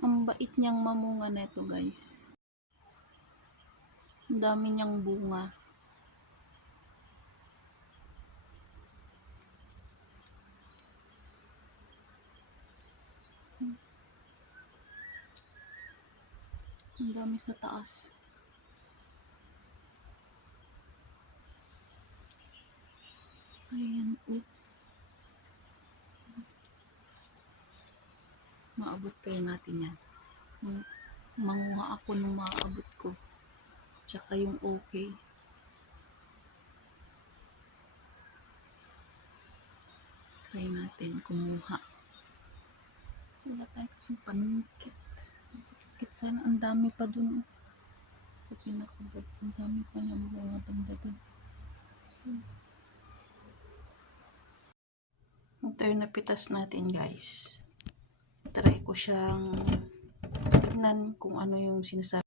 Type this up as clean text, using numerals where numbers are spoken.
Ang bait niyang mamunga neto guys. Ang dami niyang bunga. Ang dami sa taas. Ayan po. Maabot kayo natin yan. Manguha ako nung maabot ko. Tsaka yung okay. Try natin kumuha. Wala tayo kasing panungkit. Panungkit sana. Ang dami pa dun. Sa pinakabag. Ang dami pa yung mga banda dun. Ito yung napitas natin guys. Try ko siyang tignan kung ano yung sinasabi